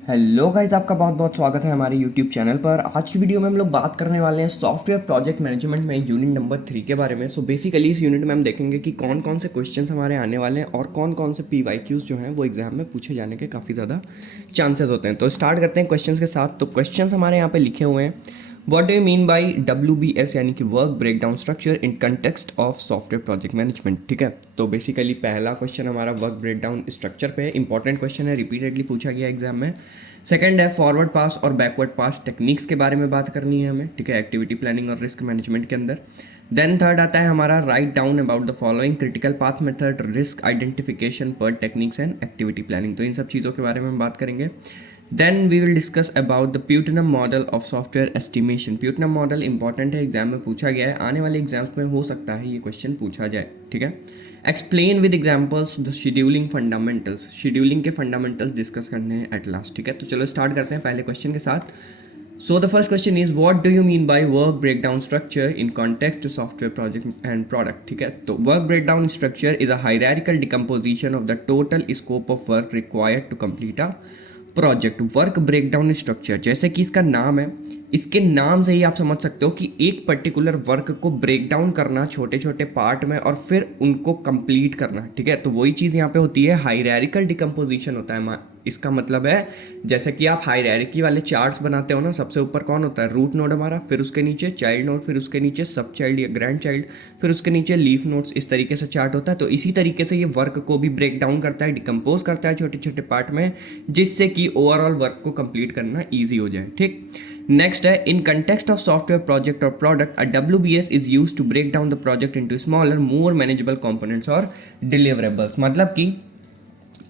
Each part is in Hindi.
हेलो गाइस, आपका बहुत बहुत स्वागत है हमारे यूट्यूब चैनल पर। आज की वीडियो में हम लोग बात करने वाले हैं सॉफ्टवेयर प्रोजेक्ट मैनेजमेंट में यूनिट नंबर 3 के बारे में। सो बेसिकली इस यूनिट में हम देखेंगे कि कौन कौन से क्वेश्चंस हमारे आने वाले हैं और कौन कौन से पीवाईक्यूज जो हैं वो एग्जाम में पूछे जाने के काफ़ी ज़्यादा चांसेस होते हैं। तो स्टार्ट करते हैं क्वेश्चंस के साथ। तो क्वेश्चंस हमारे यहाँ पे लिखे हुए हैं, what do you mean by WBS यानी कि work breakdown structure in context of software project management. ठीक है, तो बेसिकली पहला क्वेश्चन हमारा वर्क ब्रेकडाउन स्ट्रक्चर पे है, इंपॉर्टेंट क्वेश्चन है, रिपीटेडली पूछा गया एग्जाम में। सेकंड है फॉरवर्ड पास और बैकवर्ड पास टेक्निक्स के बारे में बात करनी है हमें, ठीक है, एक्टिविटी प्लानिंग और रिस्क मैनेजमेंट के अंदर। देन थर्ड आता है हमारा write down about the following critical path method, risk identification पर टेक्निक्स एंड एक्टिविटी प्लानिंग। तो इन सब चीज़ों के बारे में हम बात करेंगे। Then we will discuss about the Putnam model of software estimation. Putnam model important है, एग्जाम में पूछा गया है, आने वाले एग्जाम्स में हो सकता है ये क्वेश्चन पूछा जाए। ठीक है, explain with examples the scheduling fundamentals. Scheduling के फंडामेंटल्स डिस्कस करने हैं एट लास्ट। ठीक है, तो चलो स्टार्ट करते हैं पहले क्वेश्चन के साथ। So the first question is what do you mean by work breakdown structure in context to software project and product. ठीक है, तो work breakdown structure is a hierarchical decomposition of the total scope of work required to complete a project. Work breakdown structure, जैसे कि इसका नाम है, इसके नाम से ही आप समझ सकते हो कि एक पर्टिकुलर वर्क को ब्रेक डाउन करना छोटे छोटे पार्ट में और फिर उनको कंप्लीट करना। ठीक है, तो वही चीज़ यहाँ पे होती है, हायरार्किकल डिकम्पोजिशन होता है। इसका मतलब है जैसे कि आप हायरार्की वाले चार्ट्स बनाते हो ना, सबसे ऊपर कौन होता है, रूट नोड हमारा, फिर उसके नीचे चाइल्ड नोड, फिर उसके नीचे सब चाइल्ड या ग्रैंड चाइल्ड, फिर उसके नीचे लीफ नोड्स, इस तरीके से चार्ट होता है। तो इसी तरीके से ये वर्क को भी ब्रेक डाउन करता है, डिकम्पोज करता है छोटे छोटे पार्ट में, जिससे कि ओवरऑल वर्क को कंप्लीट करना ईजी हो जाए। ठीक, नेक्स्ट है in context of software project और product a WBS is used to break down the project into smaller more manageable components और डिलीवरेबल्स। मतलब कि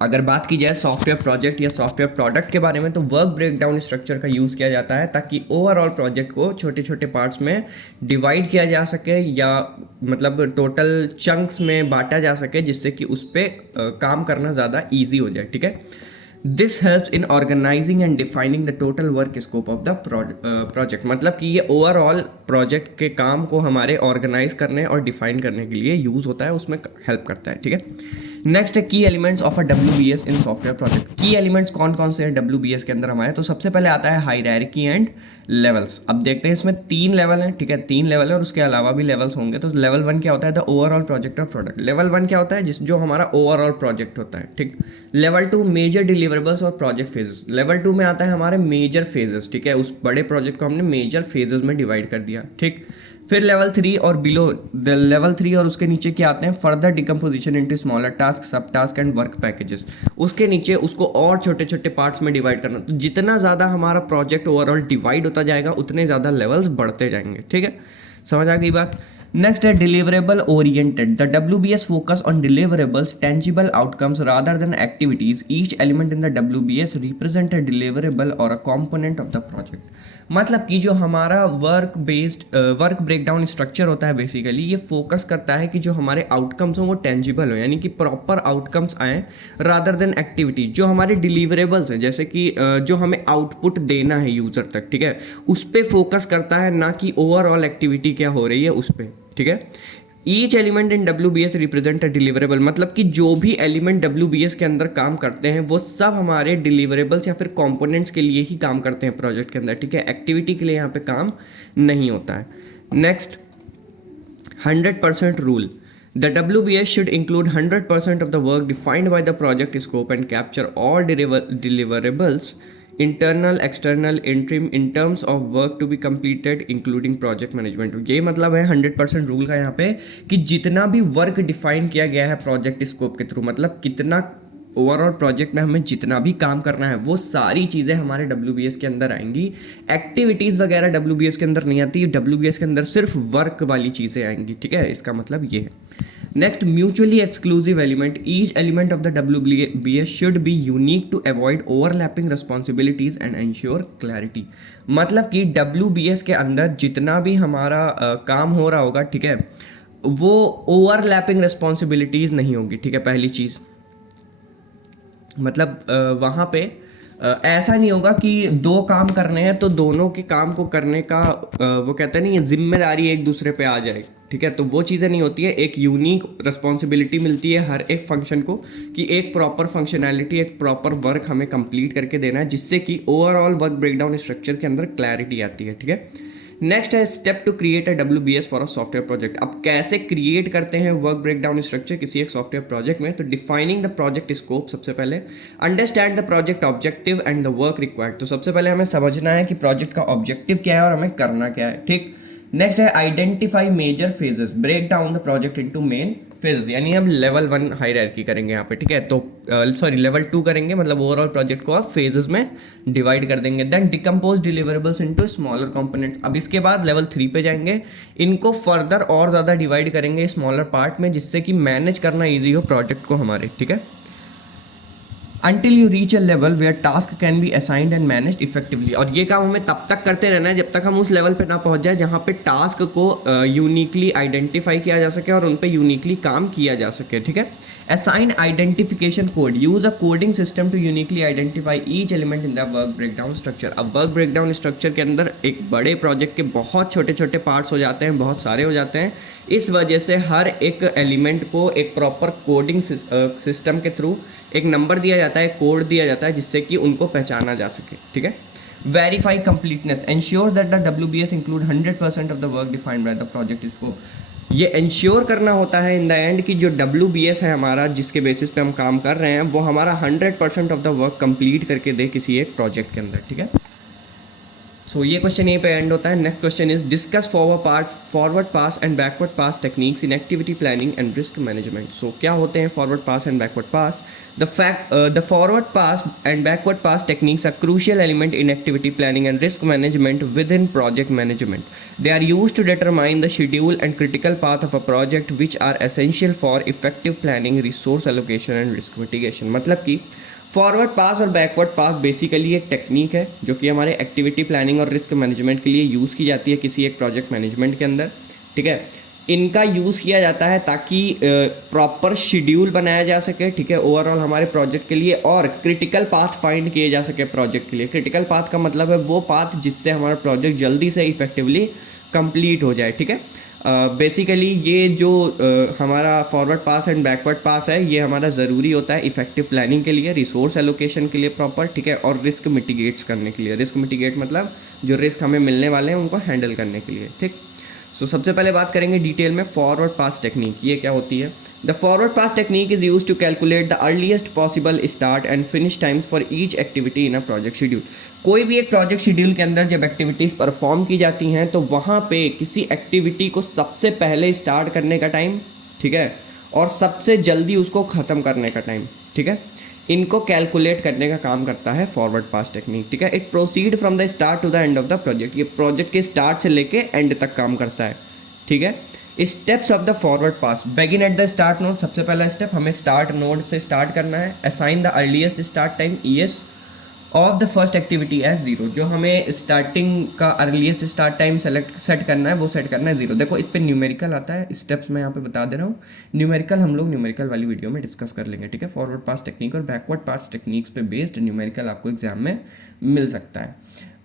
अगर बात की जाए सॉफ्टवेयर प्रोजेक्ट या सॉफ्टवेयर प्रोडक्ट के बारे में, तो वर्क ब्रेकडाउन स्ट्रक्चर का यूज़ किया जाता है ताकि ओवरऑल प्रोजेक्ट को छोटे छोटे पार्ट्स में डिवाइड किया जा सके, या मतलब टोटल चंक्स में बांटा जा सके, जिससे कि उस पर काम करना ज़्यादा ईजी हो जाए। ठीक है, this helps in organizing and defining the total work scope of the project. मतलब कि ये ओवरऑल प्रोजेक्ट के काम को हमारे ऑर्गेनाइज करने और डिफाइन करने के लिए यूज़ होता है, उसमें हेल्प करता है। ठीक है, नेक्स्ट है की elements of a WBS in software project. की एलिमेंट्स कौन कौन से हैं WBS के अंदर हमारे, तो सबसे पहले आता है हायरार्की एंड लेवल्स। अब देखते हैं, इसमें 3 लेवल हैं। ठीक है, 3 लेवल है और उसके अलावा भी लेवल्स होंगे। तो लेवल 1 क्या होता है, the overall project of product. Level 1 क्या होता है, जो हमारा ओवरऑल प्रोजेक्ट होता है। ठीक, लेवल 2 मेजर डिलीवरेबल्स और प्रोजेक्ट फेजेस। लेवल 2 में आता है हमारे मेजर फेजेस। ठीक है, उस बड़े प्रोजेक्ट को हमने मेजर फेजेस में डिवाइड कर दिया। ठीक, फिर लेवल 3 और बिलो द लेवल 3 और उसके नीचे क्या आते हैं, further decomposition into smaller task, सब टास्क एंड वर्क पैकेजेस। उसके नीचे उसको और छोटे छोटे पार्ट्स में डिवाइड करना। तो जितना ज़्यादा हमारा प्रोजेक्ट ओवरऑल डिवाइड होता जाएगा, उतने ज़्यादा लेवल्स बढ़ते जाएंगे। ठीक है, समझ आ गई बात। नेक्स्ट है deliverable oriented. The WBS focus on deliverables, tangible outcomes rather than activities. Each element in the WBS represent a deliverable और a component of the project. मतलब कि जो हमारा वर्क ब्रेकडाउन स्ट्रक्चर होता है, बेसिकली ये फोकस करता है कि जो हमारे आउटकम्स हों वो टेंजिबल हो, यानी कि प्रॉपर आउटकम्स आएँ, रादर देन एक्टिविटी। जो हमारे डिलीवरेबल्स हैं, जैसे कि जो हमें आउटपुट देना है यूज़र तक, ठीक है, उस पर फोकस करता है, ना कि ओवरऑल एक्टिविटी क्या हो रही है उस पर। ठीक है, each element in WBS represent a deliverable. मतलब कि जो भी एलिमेंट WBS के अंदर काम करते हैं वो सब हमारे डिलीवरेबल्स या फिर कंपोनेंट्स के लिए ही काम करते हैं प्रोजेक्ट के अंदर। ठीक है, एक्टिविटी के लिए यहाँ पे काम नहीं होता है। Next, 100% rule. The WBS should include 100% of the work defined by the project scope and capture all deliverables, internal external interim, in terms of work to be completed including project management. ये मतलब है 100% रूल का यहाँ पे, कि जितना भी वर्क डिफाइन किया गया है प्रोजेक्ट स्कोप के थ्रू, मतलब कितना ओवरऑल प्रोजेक्ट में हमें जितना भी काम करना है, वो सारी चीज़ें हमारे WBS के अंदर आएंगी। एक्टिविटीज़ वगैरह WBS के अंदर नहीं आती, WBS के अंदर सिर्फ वर्क वाली चीज़ें आएंगी। ठीक है, इसका मतलब ये है। Next, mutually exclusive element. Each element of the WBS should be unique to avoid overlapping responsibilities and ensure clarity. मतलब कि WBS के अंदर जितना भी हमारा काम हो रहा होगा, ठीक है, वो ओवरलैपिंग रिस्पॉन्सिबिलिटीज़ नहीं होगी। ठीक है, पहली चीज़, मतलब वहाँ पे ऐसा नहीं होगा कि दो काम करने हैं तो दोनों के काम को करने का वो कहते हैं नहीं, ये जिम्मेदारी एक दूसरे पे आ जाए, ठीक है। तो वो चीज़ें नहीं होती है, एक यूनिक रिस्पॉन्सिबिलिटी मिलती है हर एक फंक्शन को कि एक प्रॉपर फंक्शनैलिटी, एक प्रॉपर वर्क हमें कंप्लीट करके देना है, जिससे कि ओवरऑल वर्क ब्रेकडाउन स्ट्रक्चर के अंदर क्लैरिटी आती है, ठीक है। नेक्स्ट है step to create a WBS for a software project. अब कैसे क्रिएट करते हैं वर्क ब्रेकडाउन स्ट्रक्चर किसी एक सॉफ्टवेयर प्रोजेक्ट में? तो डिफाइनिंग द प्रोजेक्ट स्कोप, सबसे पहले understand the project objective and the work required. तो सबसे पहले हमें समझना है कि प्रोजेक्ट का ऑब्जेक्टिव क्या है और हमें करना क्या है, ठीक। नेक्स्ट है identify major phases, break down the project into main phases, यानी हम लेवल 1 हायरार्की करेंगे यहाँ पे, ठीक है। तो सॉरी लेवल 2 करेंगे, मतलब ओवरऑल प्रोजेक्ट को आप फेजेस में डिवाइड कर देंगे। Then decompose deliverables into smaller components. अब इसके बाद लेवल 3 पे जाएंगे, इनको फर्दर और ज़्यादा डिवाइड करेंगे स्मॉलर पार्ट में, जिससे कि मैनेज करना ईजी हो प्रोजेक्ट को हमारे, ठीक है। Until you reach a level where task can be assigned and managed effectively। और ये काम हमें तब तक करते रहना है जब तक हम उस लेवल पे ना पहुंच जाए जहाँ पे टास्क को यूनिकली आइडेंटिफाई किया जा सके और उन पे यूनिकली काम किया जा सके, ठीक है। Assign identification code, use a coding system to uniquely identify each element in the work breakdown structure. अब वर्क ब्रेकडाउन स्ट्रक्चर के अंदर एक बड़े प्रोजेक्ट के बहुत छोटे छोटे पार्ट्स हो जाते हैं, बहुत सारे हो जाते हैं। इस वजह से हर एक एलिमेंट को एक प्रॉपर कोडिंग सिस्टम के थ्रू एक नंबर दिया जाता है, कोड दिया जाता है, जिससे कि उनको पहचाना जा सके, ठीक है। Verify completeness, ensures that the WBS include 100% of the work defined by the project scope. ये इंश्योर करना होता है इन द एंड कि जो WBS है हमारा, जिसके बेसिस पे हम काम कर रहे हैं, वो हमारा 100% ऑफ द वर्क कंप्लीट करके दे किसी एक प्रोजेक्ट के अंदर, ठीक है। सो ये क्वेश्चन यहीं पे एंड होता है। Next question is discuss forward pass and backward pass techniques in activity planning and risk management. So क्या होते हैं forward pass and backward pass? The forward pass and backward pass techniques are crucial element in activity planning and risk management within project management. They are used to determine the schedule and critical path of a project, which are essential for effective planning, resource allocation and risk mitigation। मतलब कि फॉरवर्ड पास और बैकवर्ड पास बेसिकली एक टेक्निक है जो कि हमारे एक्टिविटी प्लानिंग और रिस्क मैनेजमेंट के लिए यूज़ की जाती है किसी एक प्रोजेक्ट मैनेजमेंट के अंदर, ठीक है। इनका यूज़ किया जाता है ताकि प्रॉपर शेड्यूल बनाया जा सके, ठीक है, ओवरऑल हमारे प्रोजेक्ट के लिए, और क्रिटिकल पाथ फाइंड किए जा सके प्रोजेक्ट के लिए। क्रिटिकल पाथ का मतलब है वो पाथ जिससे हमारा प्रोजेक्ट जल्दी से इफेक्टिवली कंप्लीट हो जाए, ठीक है। बेसिकली ये जो हमारा फॉरवर्ड पास एंड बैकवर्ड पास है, ये हमारा ज़रूरी होता है इफेक्टिव प्लानिंग के लिए, रिसोर्स एलोकेशन के लिए प्रॉपर, ठीक है, और रिस्क मिटिगेट्स करने के लिए। रिस्क मिटिगेट मतलब जो रिस्क हमें मिलने वाले हैं उनको हैंडल करने के लिए, ठीक। सो सबसे पहले बात करेंगे डिटेल में फॉरवर्ड पास टेक्निक, ये क्या होती है। The forward pass technique is use to calculate the earliest possible start and finish times for each activity in a project schedule. कोई भी एक प्रोजेक्ट शेड्यूल के अंदर जब एक्टिविटीज़ परफॉर्म की जाती हैं तो वहाँ पे किसी एक्टिविटी को सबसे पहले स्टार्ट करने का टाइम, ठीक है, और सबसे जल्दी उसको ख़त्म करने का टाइम, ठीक है, इनको कैलकुलेट करने का काम करता है फॉरवर्ड पास टेक्निक, ठीक है। It proceed from the start to the end of the project. ये प्रोजेक्ट के स्टार्ट से लेके एंड तक काम करता है, ठीक है। Steps of the forward pass, begin at the start node. सबसे पहला स्टेप, हमें स्टार्ट नोड से स्टार्ट करना है। Assign the earliest start time ES of the first activity as 0। जो हमें स्टार्टिंग का अर्लीस्ट स्टार्ट टाइम सेट करना है वो सेट करना है 0। देखो इस पर न्यूमेरिकल आता है, स्टेप्स मैं यहाँ पे बता दे रहा हूँ। न्यूमेरिकल हम लोग न्यूमेरिकल वाली वीडियो में डिस्कस कर लेंगे, ठीक है। फॉरवर्ड पास टेक्निक और बैकवर्ड पास टेक्निक्स पे बेस्ड न्यूमेरिकल आपको एग्जाम में मिल सकता है।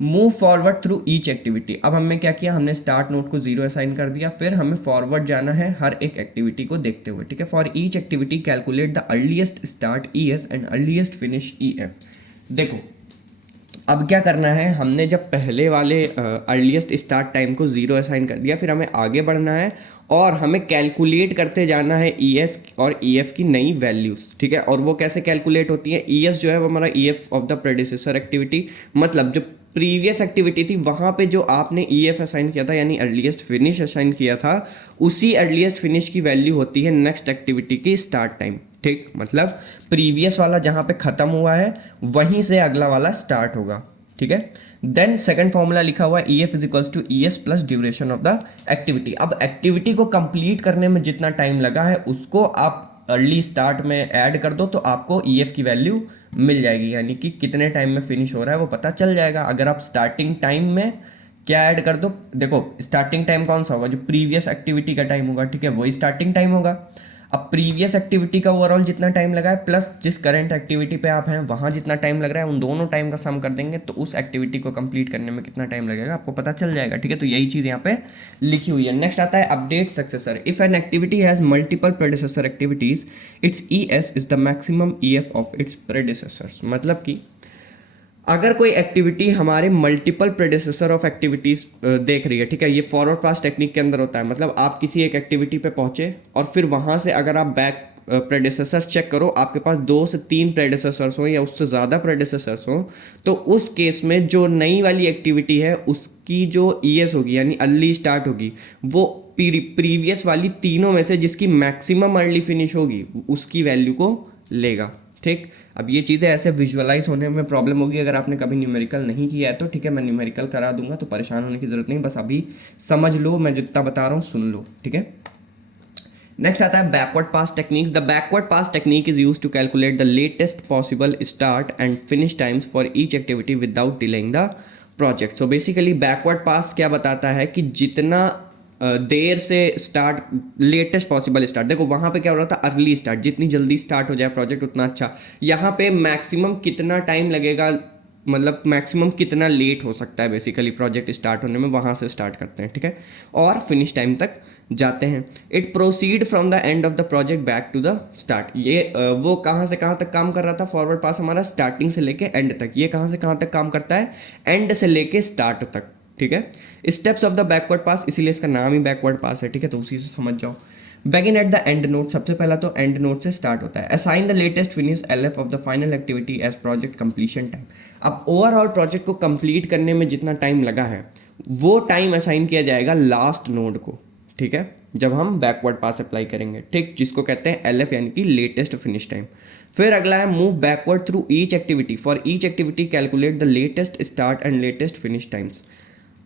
Move forward through each activity. अब हमने क्या किया, हमने स्टार्ट नोड को 0 असाइन कर दिया, फिर हमें फॉरवर्ड जाना है हर एक एक्टिविटी को देखते हुए, ठीक है। For each activity calculate the earliest start ES and earliest finish EF। देखो अब क्या करना है, हमने जब पहले वाले अर्लीस्ट स्टार्ट टाइम को 0 असाइन कर दिया, फिर हमें आगे बढ़ना है और हमें कैलकुलेट करते जाना है ES और EF की नई वैल्यूज़, ठीक है। और वो कैसे कैलकुलेट होती है, ES जो है वो हमारा EF of the predecessor activity, मतलब जो प्रीवियस एक्टिविटी थी वहाँ पे जो आपने EF असाइन किया था यानी अर्लीस्ट फिनिश असाइन किया था, उसी अर्लीस्ट फिनिश की वैल्यू होती है नेक्स्ट एक्टिविटी की स्टार्ट टाइम, ठीक। मतलब प्रीवियस वाला जहाँ पे ख़त्म हुआ है वहीं से अगला वाला स्टार्ट होगा, ठीक है। देन सेकंड फॉर्मूला लिखा हुआ है EF is equals to ES plus duration of the activity. अब एक्टिविटी को कंप्लीट करने में जितना टाइम लगा है उसको आप अर्ली स्टार्ट में ऐड कर दो तो आपको EF की वैल्यू मिल जाएगी, यानी कि कितने टाइम में फिनिश हो रहा है वो पता चल जाएगा। अगर आप स्टार्टिंग टाइम में क्या ऐड कर दो, देखो स्टार्टिंग टाइम कौन सा होगा, जो प्रीवियस एक्टिविटी का टाइम होगा, ठीक है, वही स्टार्टिंग टाइम होगा। अब प्रीवियस एक्टिविटी का ओवरऑल जितना टाइम लगा है प्लस जिस करंट एक्टिविटी पे आप हैं वहाँ जितना टाइम लग रहा है, उन दोनों टाइम का सम कर देंगे तो उस एक्टिविटी को कंप्लीट करने में कितना टाइम लगेगा आपको पता चल जाएगा। ठीक है, तो यही चीज़ यहाँ पे लिखी हुई है। नेक्स्ट आता है update successor. If an activity has multiple predecessor activities, it's E S is the maximum E F of its predecessors. मतलब कि अगर कोई एक्टिविटी हमारे मल्टीपल प्रेडिसेसर ऑफ एक्टिविटीज़ देख रही है, ठीक है, ये फॉरवर्ड पास टेक्निक के अंदर होता है। मतलब आप किसी एक एक्टिविटी पे पहुंचे और फिर वहां से अगर आप बैक प्रेडिसेसर्स चेक करो, आपके पास 2 से 3 प्रेडिसेसर्स हो या उससे ज़्यादा प्रेडिसेसर्स हो, तो उस केस में जो नई वाली एक्टिविटी है उसकी जो ईएस होगी यानी अर्ली स्टार्ट होगी, वो प्रीवियस वाली तीनों में से जिसकी मैक्सिमम अर्ली फिनिश होगी उसकी वैल्यू को लेगा। ठीक, अब ये चीज़ें ऐसे विजुअलाइज होने में प्रॉब्लम होगी अगर आपने कभी न्यूमेरिकल नहीं किया है तो। ठीक है, मैं न्यूमेरिकल करा दूंगा तो परेशान होने की ज़रूरत नहीं, बस अभी समझ लो, मैं जितना बता रहा हूँ सुन लो। ठीक है, नेक्स्ट आता है backward pass techniques. The backward pass technique is use to calculate the latest possible start and finish times for each activity without delaying the project. So basically backward pass क्या बताता है कि जितना देर से स्टार्ट, लेटेस्ट पॉसिबल स्टार्ट, देखो वहाँ पे क्या हो रहा था, अर्ली स्टार्ट, जितनी जल्दी स्टार्ट हो जाए प्रोजेक्ट उतना अच्छा। यहाँ पे मैक्सिमम कितना टाइम लगेगा, मतलब मैक्सिमम कितना लेट हो सकता है बेसिकली प्रोजेक्ट स्टार्ट होने में, वहाँ से स्टार्ट करते हैं। ठीक है, और फिनिश टाइम तक जाते हैं। It proceed from the end of the project back to the start. ये वो कहाँ से कहाँ तक काम कर रहा था, फॉरवर्ड पास हमारा स्टार्टिंग से लेके एंड तक। ये कहाँ से कहाँ तक काम करता है, एंड से लेके स्टार्ट तक। ठीक है, स्टेप्स ऑफ द बैकवर्ड पास, इसीलिए इसका नाम ही बैकवर्ड पास है। ठीक है, तो उसी से समझ जाओ। begin at the end node, सबसे पहला तो एंड नोट से स्टार्ट होता है। Assign the latest finish LF of the final activity as project completion time. अब ओवरऑल प्रोजेक्ट को कंप्लीट करने में जितना टाइम लगा है वो टाइम असाइन किया जाएगा लास्ट नोड को। ठीक है, जब हम बैकवर्ड पास अप्लाई करेंगे, ठीक, जिसको कहते हैं एलएफ यानी कि लेटेस्ट फिनिश टाइम। फिर अगला है move backward through each activity, for each activity calculate the latest start and latest finish times.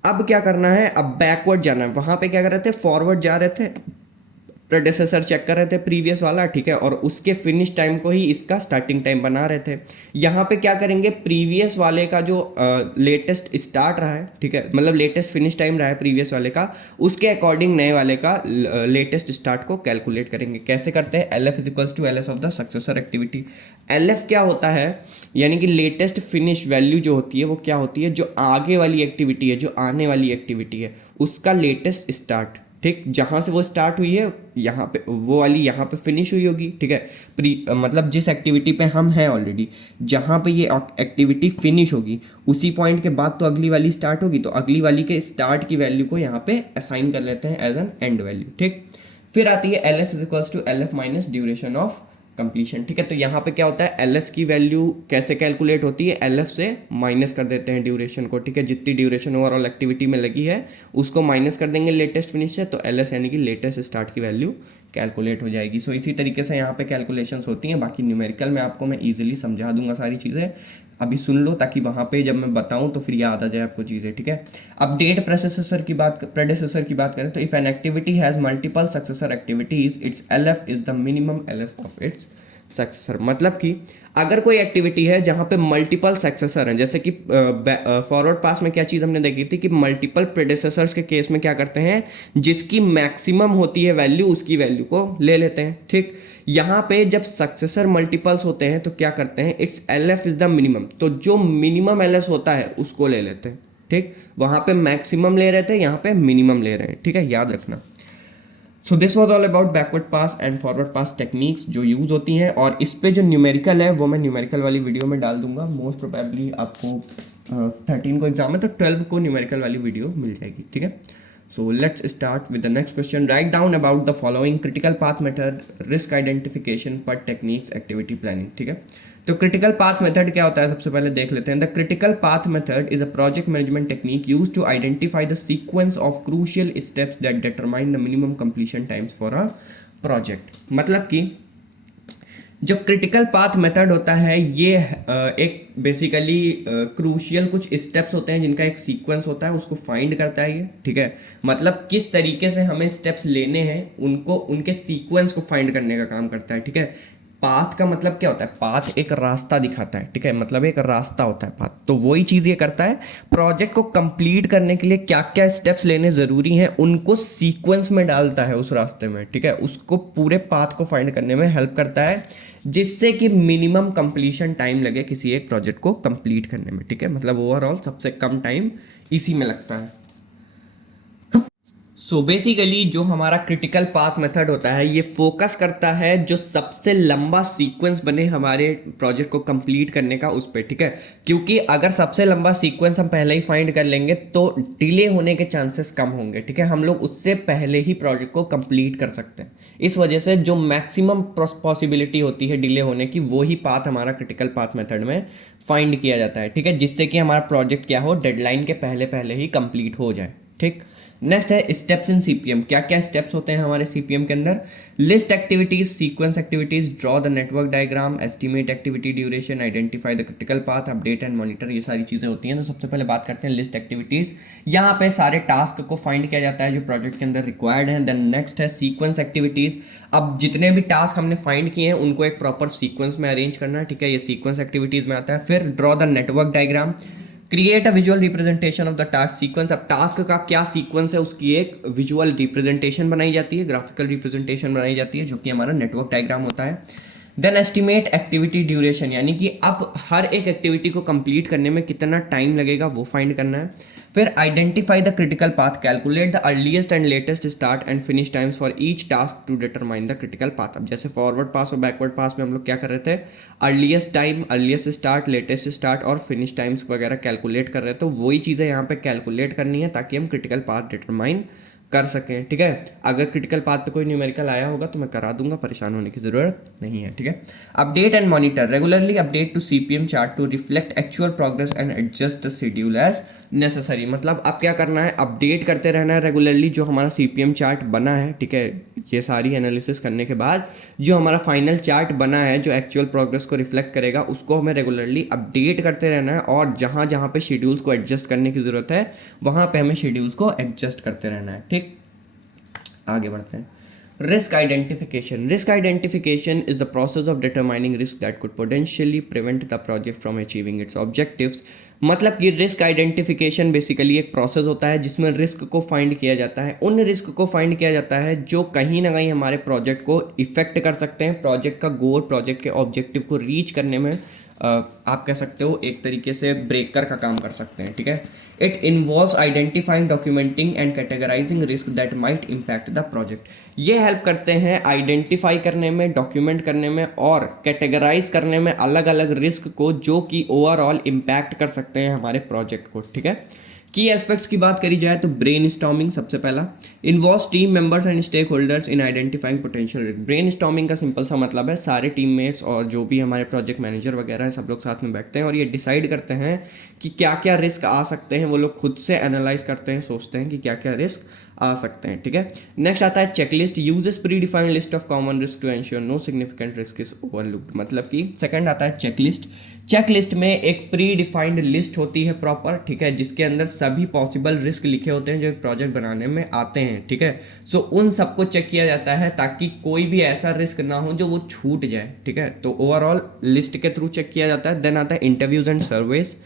अब क्या करना है, अब बैकवर्ड जाना है। वहां पे क्या कर रहे थे, फॉरवर्ड जा रहे थे, प्रेडेसेसर चेक कर रहे थे प्रीवियस वाला, ठीक है, और उसके फिनिश टाइम को ही इसका स्टार्टिंग टाइम बना रहे थे। यहाँ पे क्या करेंगे, प्रीवियस वाले का जो लेटेस्ट स्टार्ट रहा है, ठीक है, मतलब लेटेस्ट फिनिश टाइम रहा है प्रीवियस वाले का, उसके अकॉर्डिंग नए वाले का लेटेस्ट स्टार्ट को कैलकुलेट करेंगे। कैसे करते हैं, L F is equals to L S of the successor activity. L F क्या होता है, यानी कि लेटेस्ट फिनिश वैल्यू जो होती है वो क्या होती है, जो आगे वाली एक्टिविटी है, जो आने वाली एक्टिविटी है, उसका लेटेस्ट स्टार्ट। ठीक, जहाँ से वो स्टार्ट हुई है यहाँ पे वो वाली यहाँ पे फिनिश हुई होगी। ठीक है, मतलब जिस एक्टिविटी पे हम हैं ऑलरेडी, जहाँ पे ये एक्टिविटी फिनिश होगी उसी पॉइंट के बाद तो अगली वाली स्टार्ट होगी, तो अगली वाली के स्टार्ट की वैल्यू को यहाँ पे असाइन कर लेते हैं एज एन एंड वैल्यू। ठीक, फिर आती है L S is equals to L F minus duration of completion. ठीक है, तो यहाँ पे क्या होता है, एल एस की वैल्यू कैसे कैलकुलेट होती है, एल एफ से माइनस कर देते हैं ड्यूरेशन को। ठीक है, जितनी ड्यूरेशन ओवरऑल एक्टिविटी में लगी है उसको माइनस कर देंगे लेटेस्ट फिनिश से, तो एल एस यानी कि लेटेस्ट स्टार्ट की वैल्यू कैलकुलेट हो जाएगी। सो इसी तरीके से यहाँ पे कैलकुलेशंस होती हैं। बाकी न्यूमेरिकल में आपको मैं ईजिली समझा दूंगा सारी चीज़ें, अभी सुन लो ताकि वहाँ पे जब मैं बताऊँ तो फिर याद आ जाए आपको चीज़ें। ठीक है, अपडेट प्रेडेसेसर की बात करें तो if an activity has multiple successor activities, it's L F is the minimum L S of its successor. मतलब कि अगर कोई एक्टिविटी है जहाँ पे मल्टीपल सक्सेसर हैं, जैसे कि फॉरवर्ड पास में क्या चीज़ हमने देखी थी कि मल्टीपल प्रेडेसेसर्स के केस में क्या करते हैं, जिसकी मैक्सिमम होती है वैल्यू उसकी वैल्यू को ले लेते हैं। ठीक, यहाँ पे जब सक्सेसर मल्टीपल्स होते हैं तो क्या करते हैं, it's L F is the minimum, तो जो मिनिमम एल एस होता है उसको ले लेते हैं। ठीक, वहाँ पे मैक्सिमम ले रहे थे, यहाँ पे मिनिमम ले रहे हैं। ठीक है, याद रखना। So this was all about backward pass and forward pass techniques जो यूज़ होती हैं, और इस पे जो न्यूमेरिकल है वो मैं न्यूमेरिकल वाली वीडियो में डाल दूंगा। मोस्ट प्रोबेबली आपको 13 को एग्जाम है तो 12 को न्यूमेरिकल वाली वीडियो मिल जाएगी। ठीक है, so let's start with the next question. Write down about the following critical path method, risk identification, पट टेक्निक्स, एक्टिविटी प्लानिंग। ठीक है, तो क्रिटिकल पाथ मेथड क्या होता है सबसे पहले देख लेते हैं। The critical path method is a project management technique used to identify the sequence of crucial steps that determine the minimum completion times for a project. मतलब कि जो क्रिटिकल पाथ मेथड होता है ये एक बेसिकली क्रूशियल कुछ स्टेप्स होते हैं जिनका एक सीक्वेंस होता है, उसको फाइंड करता है ये। ठीक है, मतलब किस तरीके से हमें स्टेप्स लेने हैं उनको, उनके सीक्वेंस को फाइंड करने का काम करता है। ठीक है, पाथ का मतलब क्या होता है? पाथ एक रास्ता दिखाता है, ठीक है, मतलब एक रास्ता होता है पाथ। तो वही चीज़ ये करता है, प्रोजेक्ट को कंप्लीट करने के लिए क्या क्या स्टेप्स लेने ज़रूरी हैं उनको सीक्वेंस में डालता है उस रास्ते में, ठीक है, उसको पूरे पाथ को फाइंड करने में हेल्प करता है, जिससे कि मिनिमम कंप्लीशन टाइम लगे किसी एक प्रोजेक्ट को कंप्लीट करने में, ठीक है, मतलब ओवरऑल सबसे कम टाइम इसी में लगता है। सो बेसिकली जो हमारा क्रिटिकल पाथ मेथड होता है ये फोकस करता है जो सबसे लंबा सीक्वेंस बने हमारे प्रोजेक्ट को कंप्लीट करने का उस पर, ठीक है, क्योंकि अगर सबसे लंबा सीक्वेंस हम पहले ही फाइंड कर लेंगे तो डिले होने के चांसेस कम होंगे, ठीक है, हम लोग उससे पहले ही प्रोजेक्ट को कंप्लीट कर सकते हैं। इस वजह से जो मैक्सिमम पॉसिबिलिटी होती है डिले होने की, वो ही पाथ हमारा क्रिटिकल पाथ मेथड में फाइंड किया जाता है, ठीक है, जिससे कि हमारा प्रोजेक्ट क्या हो, डेडलाइन के पहले पहले ही कंप्लीट हो जाए, ठीक। नेक्स्ट है स्टेप्स इन सीपीएम। क्या क्या स्टेप्स होते हैं हमारे सीपीएम के अंदर? List activities, sequence activities, draw the network diagram, estimate activity duration, identify the critical path, update and monitor, ये सारी चीज़ें होती हैं। तो सबसे पहले बात करते हैं लिस्ट एक्टिविटीज़। यहाँ पे सारे टास्क को फाइंड किया जाता है जो प्रोजेक्ट के अंदर रिक्वायर्ड है। देन नेक्स्ट है सीक्वेंस एक्टिविटीज़। अब जितने भी टास्क हमने फाइंड किए हैं उनको एक प्रॉपर सीक्वेंस में अरेंज करना है, ठीक है, ये सीक्वेंस एक्टिविटीज़ में आता है। फिर draw the network diagram, create a visual representation of the task sequence. अब टास्क का क्या सीक्वेंस है उसकी एक विजुअल रिप्रेजेंटेशन बनाई जाती है, ग्राफिकल रिप्रेजेंटेशन बनाई जाती है, जो कि हमारा नेटवर्क डायग्राम होता है। देन एस्टिमेट एक्टिविटी ड्यूरेशन, यानी कि अब हर एक एक्टिविटी को कंप्लीट करने में कितना टाइम लगेगा वो फाइंड करना है। फिर identify the critical path, calculate the earliest and latest start and finish times for each task to determine the critical path. अब जैसे फॉरवर्ड पास और बैकवर्ड पास में हम लोग क्या कर रहे थे, earliest time, earliest start, latest start और फिनिश टाइम्स वगैरह कैलकुलेट कर रहे थे, तो वही चीज़ें यहाँ पे कैलकुलेट करनी है ताकि हम क्रिटिकल पाथ डिटरमाइन कर सकें, ठीक है। अगर क्रिटिकल पाथ पे कोई न्यूमेरिकल आया होगा तो मैं करा दूंगा, परेशान होने की ज़रूरत नहीं है, ठीक है। Update and monitor, regularly update to CPM chart to reflect actual progress and adjust the schedule as necessary. मतलब अब क्या करना है, अपडेट करते रहना है रेगुलरली जो हमारा सीपीएम चार्ट बना है, ठीक है, ये सारी एनालिसिस करने के बाद जो हमारा फाइनल चार्ट बना है जो एक्चुअल प्रोग्रेस को रिफ्लेक्ट करेगा उसको हमें रेगुलरली अपडेट करते रहना है, और जहाँ जहाँ पे शेड्यूल्स को एडजस्ट करने की ज़रूरत है वहाँ पे हमें शेड्यूल्स को एडजस्ट करते रहना है, ठीक। आगे बढ़ते हैं। Risk identification, risk identification is the process of determining risk that could potentially prevent the project from achieving it's objectives. मतलब कि रिस्क आइडेंटिफिकेशन बेसिकली एक प्रोसेस होता है जिसमें रिस्क को फाइंड किया जाता है, उन रिस्क को फाइंड किया जाता है जो कहीं ना कहीं हमारे प्रोजेक्ट को इफेक्ट कर सकते हैं, प्रोजेक्ट का गोल, प्रोजेक्ट के ऑब्जेक्टिव को रीच करने में आप कह सकते हो एक तरीके से ब्रेकर का काम कर सकते हैं, ठीक है। It involves identifying, documenting and categorising risk that might impact the project. ये हेल्प करते हैं आइडेंटिफाई करने में, डॉक्यूमेंट करने में और कैटेगराइज करने में अलग अलग रिस्क को जो कि ओवरऑल इम्पैक्ट कर सकते हैं हमारे प्रोजेक्ट को, ठीक है। की एस्पेक्ट्स की बात करी जाए तो ब्रेन स्टॉर्मिंग सबसे पहला, involves team members and stakeholders in identifying potential risk. Brainstorming का सिंपल सा मतलब है सारे टीममेट्स और जो भी हमारे प्रोजेक्ट मैनेजर वगैरह हैं सब लोग साथ में बैठते हैं और ये डिसाइड करते हैं कि क्या क्या रिस्क आ सकते हैं, वो लोग खुद से एनालाइज करते हैं, सोचते हैं कि क्या क्या रिस्क आ सकते हैं, ठीक है। नेक्स्ट आता है checklist, uses predefined list of common risk to ensure no significant risk is overlooked. मतलब कि सेकंड आता है चेकलिस्ट। चेकलिस्ट में एक प्री डिफाइंड लिस्ट होती है प्रॉपर, ठीक है, जिसके अंदर सभी पॉसिबल रिस्क लिखे होते हैं जो एक प्रोजेक्ट बनाने में आते हैं, ठीक है। सो उन सबको चेक किया जाता है ताकि कोई भी ऐसा रिस्क ना हो जो वो छूट जाए, ठीक है। तो ओवरऑल लिस्ट के थ्रू चेक किया जाता है। देन आता है interviews and surveys,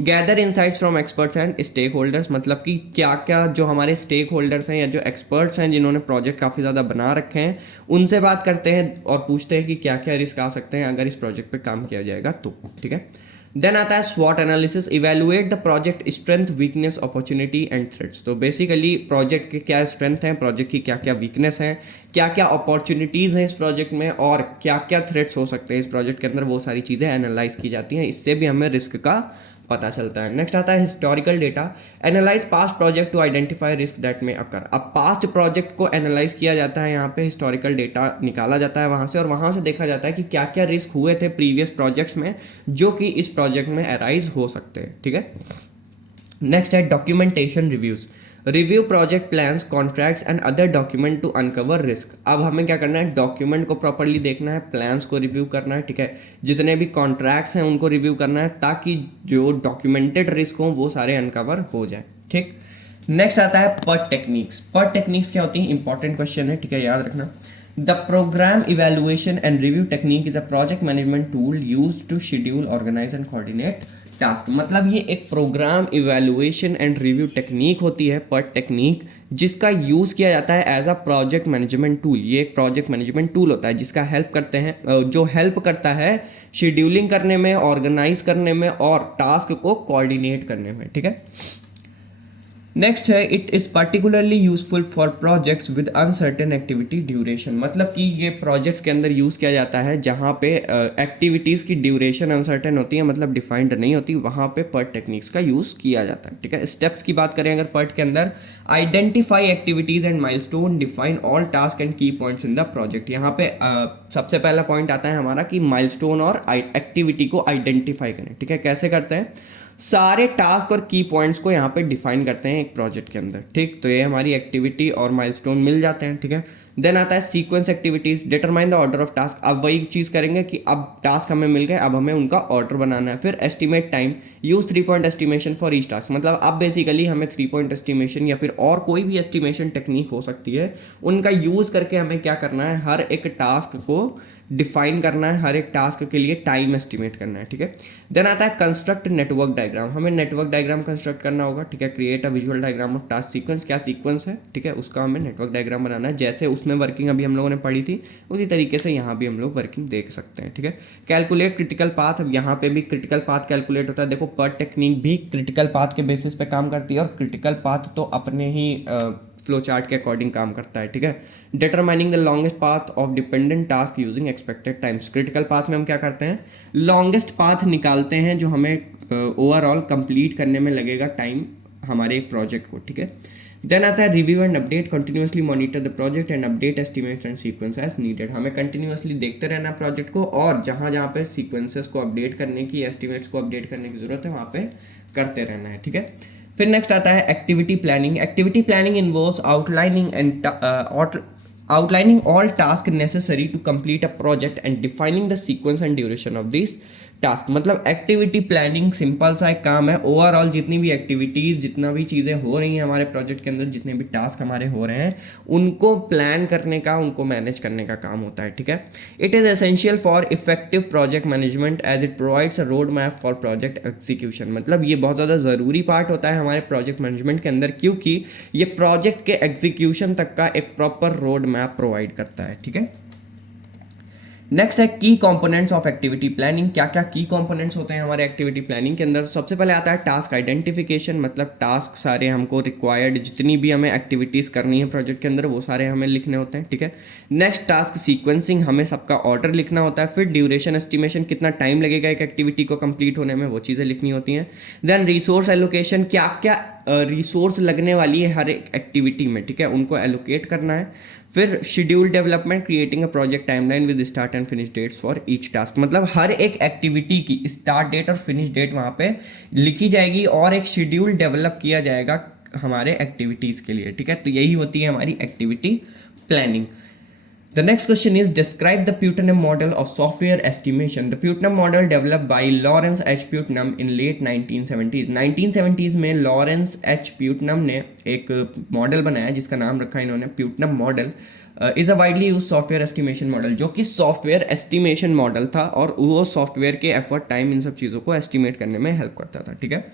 gather insights from experts and stakeholders. मतलब कि क्या क्या जो हमारे स्टेक होल्डर्स हैं या जो एक्सपर्ट्स हैं जिन्होंने प्रोजेक्ट काफ़ी ज़्यादा बना रखे हैं उनसे बात करते हैं और पूछते हैं कि क्या क्या रिस्क आ सकते हैं अगर इस प्रोजेक्ट पे काम किया जाएगा तो, ठीक है। देन आता है स्वॉट analysis, evaluate the project strength, weakness, opportunity and threats. तो बेसिकली प्रोजेक्ट के क्या स्ट्रेंथ हैं, प्रोजेक्ट की क्या क्या वीकनेस हैं, क्या क्या अपॉर्चुनिटीज़ हैं इस प्रोजेक्ट में और क्या क्या थ्रेट्स हो सकते हैं इस प्रोजेक्ट के अंदर, वो सारी चीज़ें एनालाइज की जाती हैं, इससे भी हमें रिस्क का पता चलता है। नेक्स्ट आता है historical data, analyze past project to identify risk that may occur. अब पास्ट प्रोजेक्ट को एनालाइज किया जाता है, यहाँ पे हिस्टोरिकल डेटा निकाला जाता है वहाँ से और वहाँ से देखा जाता है कि क्या क्या रिस्क हुए थे प्रीवियस प्रोजेक्ट्स में जो कि इस प्रोजेक्ट में अराइज हो सकते हैं, ठीक है। नेक्स्ट है documentation reviews, review project plans, contracts and other document to uncover risk. अब हमें क्या करना है, डॉक्यूमेंट को प्रॉपरली देखना है, प्लान्स को रिव्यू करना है, ठीक है, जितने भी कॉन्ट्रैक्ट्स हैं उनको रिव्यू करना है ताकि जो डॉक्यूमेंटेड रिस्क हों वो सारे अनकवर हो जाए, ठीक। नेक्स्ट आता है पर्ट टेक्निक्स। पर्ट टेक्निक्स क्या होती है, इंपॉर्टेंट क्वेश्चन है, ठीक है, याद रखना। The program evaluation and review technique is a project management tool used to schedule, organize and coordinate task. मतलब ये एक program evaluation and review technique होती है, पर टेक्निक जिसका यूज़ किया जाता है as a project management tool. ये एक प्रोजेक्ट मैनेजमेंट टूल होता है जिसका हेल्प करते हैं, जो हेल्प करता है शेड्यूलिंग करने में, ऑर्गेनाइज करने में और टास्क को कोऑर्डिनेट करने में। ठीक है, नेक्स्ट है it is particularly useful for projects with uncertain activity duration. मतलब कि ये प्रोजेक्ट्स के अंदर यूज़ किया जाता है जहाँ पे एक्टिविटीज़ की ड्यूरेशन अनसर्टेन होती है, मतलब डिफाइंड नहीं होती, वहाँ पे पर्ट टेक्निक्स का यूज़ किया जाता है। ठीक है, स्टेप्स की बात करें अगर पर्ट के अंदर, identify activities and milestone, define all task and की पॉइंट्स इन द प्रोजेक्ट। यहाँ पे सबसे पहला पॉइंट आता है हमारा कि माइलस्टोन और एक्टिविटी को आइडेंटिफाई करें। ठीक है, कैसे करते हैं, सारे टास्क और की पॉइंट्स को यहाँ पे डिफाइन करते हैं एक प्रोजेक्ट के अंदर। ठीक, तो ये हमारी एक्टिविटी और माइलस्टोन मिल जाते हैं। ठीक है, देन आता है sequence activities, determine the order of task. अब वही चीज़ करेंगे कि अब टास्क हमें मिल गए, अब हमें उनका ऑर्डर बनाना है। फिर estimate time, use 3 point estimation for each task. मतलब अब बेसिकली हमें 3 पॉइंट एस्टिमेशन या फिर और कोई भी एस्टिमेशन टेक्निक हो सकती है, उनका यूज़ करके हमें क्या करना है, हर एक टास्क को डिफाइन करना है, हर एक टास्क के लिए टाइम एस्टिमेट करना है। ठीक है, देन आता है कंस्ट्रक्ट नेटवर्क डायग्राम। हमें नेटवर्क डायग्राम कंस्ट्रक्ट करना होगा। ठीक है, create a visual diagram of task sequence. क्या सीक्वेंस है, ठीक है, उसका हमें नेटवर्क डायग्राम बनाना है। जैसे उसमें वर्किंग अभी हम लोगों ने पढ़ी थी, उसी तरीके से यहाँ भी हम लोग वर्किंग देख सकते हैं। ठीक है, कैलकुलेट क्रिटिकल पाथ। अब यहाँ पे भी क्रिटिकल पाथ कैलकुलेट होता है। देखो पर टेक्निक भी क्रिटिकल पाथ के बेसिस पे काम करती है और क्रिटिकल पाथ तो अपने ही फ्लो चार्ट के अकॉर्डिंग काम करता है। ठीक है, determining the longest path of dependent task using expected times. Critical path में हम क्या करते हैं, लॉन्गेस्ट पाथ निकालते हैं जो हमें ओवरऑल कंप्लीट करने में लगेगा टाइम हमारे एक प्रोजेक्ट को। ठीक है, देन आता है review and update, continuously monitor the project and update estimates and sequence as needed. हमें कंटिन्यूसली देखते रहना प्रोजेक्ट को और जहाँ जहाँ पे सीक्वेंसेस को अपडेट करने की, एस्टिमेट्स को अपडेट करने की जरूरत है, वहाँ पे करते रहना है। ठीक है, फिर नेक्स्ट आता है activity planning. Activity planning involves outlining all tasks necessary to complete a project and defining the sequence and duration of these task. मतलब एक्टिविटी प्लानिंग सिंपल सा एक काम है, ओवरऑल जितनी भी एक्टिविटीज़, जितना भी चीज़ें हो रही हैं हमारे प्रोजेक्ट के अंदर, जितने भी टास्क हमारे हो रहे हैं, उनको प्लान करने का, उनको मैनेज करने का काम होता है। ठीक है, it is essential for effective project management as it provides a road map for project execution. मतलब ये बहुत ज़्यादा ज़रूरी पार्ट होता है हमारे प्रोजेक्ट मैनेजमेंट के अंदर, क्योंकि ये प्रोजेक्ट के एग्जीक्यूशन तक का एक प्रॉपर रोड मैप प्रोवाइड करता है। ठीक है, नेक्स्ट है की कंपोनेंट्स ऑफ एक्टिविटी प्लानिंग। क्या क्या की कंपोनेंट्स होते हैं हमारे एक्टिविटी प्लानिंग के अंदर। सबसे पहले आता है टास्क आइडेंटिफिकेशन। मतलब टास्क सारे हमको रिक्वायर्ड, जितनी भी हमें एक्टिविटीज़ करनी है प्रोजेक्ट के अंदर, वो सारे हमें लिखने होते हैं। ठीक है, नेक्स्ट टास्क सीक्वेंसिंग, हमें सबका ऑर्डर लिखना होता है। फिर ड्यूरेशन एस्टिमेशन, कितना टाइम लगेगा एक एक्टिविटी को कंप्लीट होने में, वो चीज़ें लिखनी होती हैं। देन रिसोर्स एलोकेशन, क्या क्या रिसोर्स लगने वाली है हर एक एक्टिविटी में, ठीक है, उनको एलोकेट करना है। फिर schedule development, creating a project timeline with start and finish dates for each task. मतलब हर एक एक्टिविटी की स्टार्ट डेट और फिनिश डेट वहाँ पे लिखी जाएगी और एक शेड्यूल डेवलप किया जाएगा हमारे एक्टिविटीज़ के लिए। ठीक है, तो यही होती है हमारी activity planning. The next question is describe the Putnam model of software estimation. The Putnam model developed by Lawrence H. Putnam in late 1970s. 1970s में लॉरेंस एच प्यूटनम ने एक मॉडल बनाया जिसका नाम रखा इन्होंने Putnam model. Is a widely use software estimation model, जो कि सॉफ्टवेयर एस्टिमेशन मॉडल था और वो सॉफ्टवेयर के एफर्ट, टाइम, इन सब चीज़ों को एस्टिमेट करने में हेल्प करता था। ठीक है,